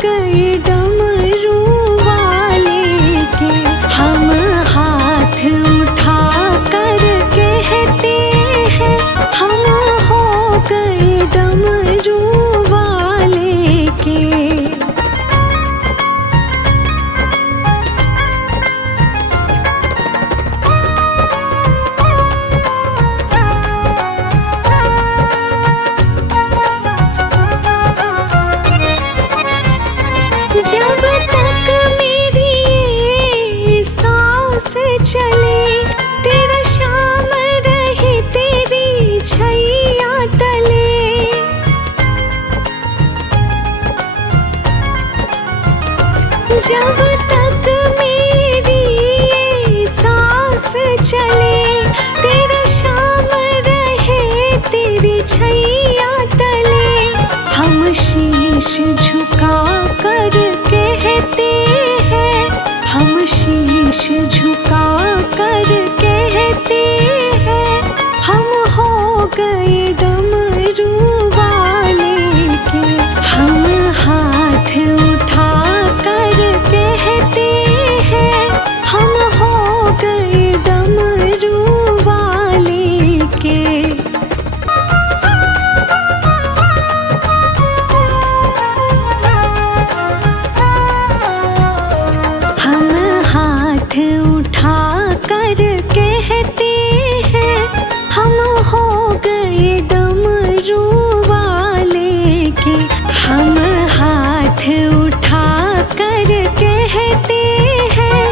गए डमरू वाले के। हम हाथ उठा कर कहते हैं हम हो गए डमरू वाले के। जब तक मेरी ये सांस चले तेरा शाम रहे तेरी छैया तले। जब तक मेरी ये सांस चले तेरा शाम रहे तेरी छैया तले। हम शीश झुका कर कहते हैं हम शीश झुका कर कहते हैं हम हो गए डमरू वाले के। हम हाथ उठा कर कहते हैं हम हो गए डमरू वाले के। हम हाथ उठा कर कहते हैं हम हो गए डमरू वाले के। हम हाथ उठा कर कहते हैं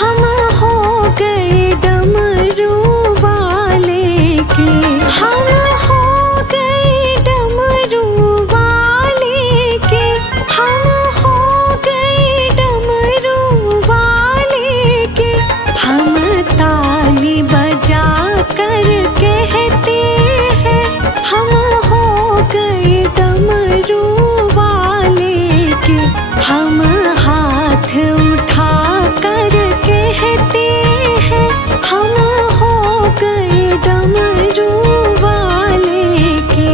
हम हो गए डमरू वाले के। हम हो गए डमरू वाले के। हम हो गए डमरू वाले के। हम ताली बजा कर कहते हैं हम हो गए डमरू वाले के। हम हाथ उठा कर कहते हैं हम हो गए डमरू वाले के।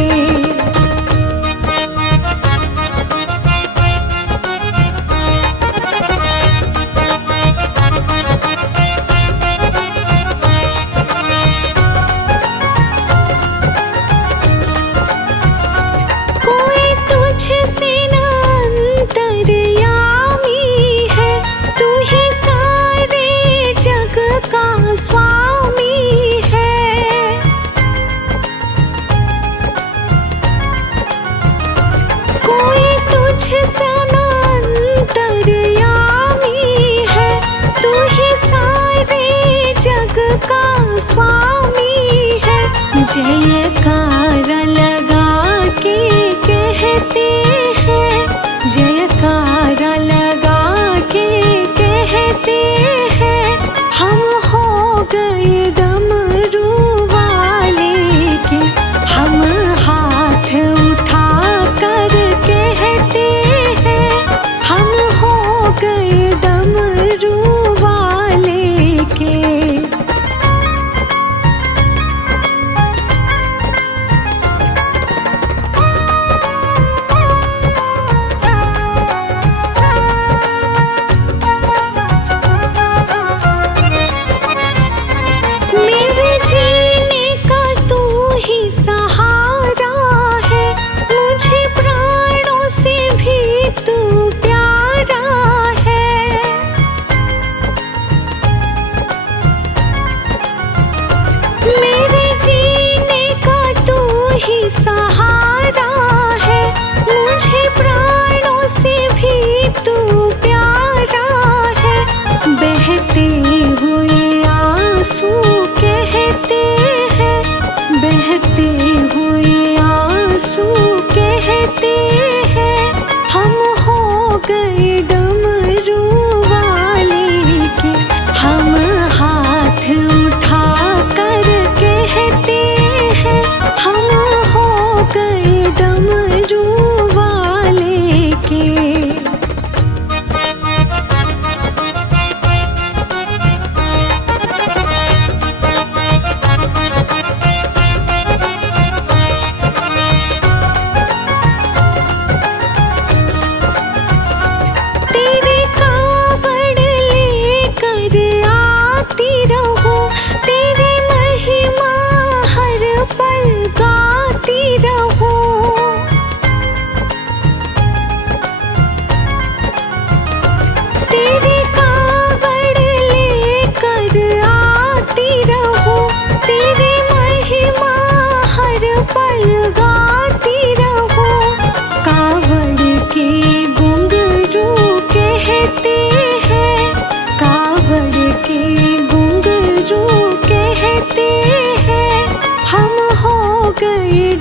कोई तुझसे न अंतर्यामी है तू ही सारे जग का स्वामी है। कोई तुझसे न अंतर्यामी है तू ही सारे जग का स्वामी है। जयकारा लगा के कहते हैं जयकारा लगा के कहते हैं हम हो गए डमरू वाले के। हम हाथ उठा कर कहते हैं हम हो गए डमरू वाले के।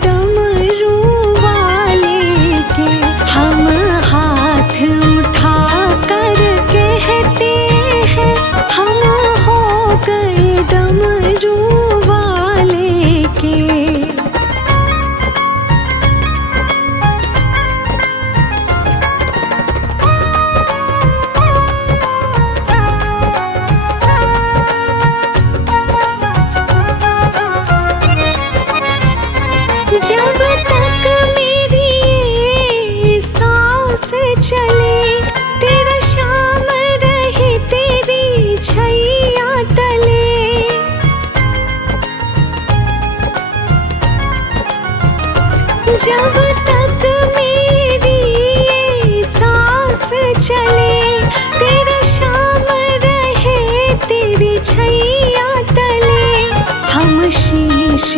डमरू वाले के। हम हाथ उठा कर कहते हैं हम हो गए डमरू वाले के। जब तक मेरी ये सांस चले, तेरा शाम रहे तेरी छैया तले। जब तक मेरी ये सांस चले, तेरा शाम रहे तेरी छैया तले। हम शीश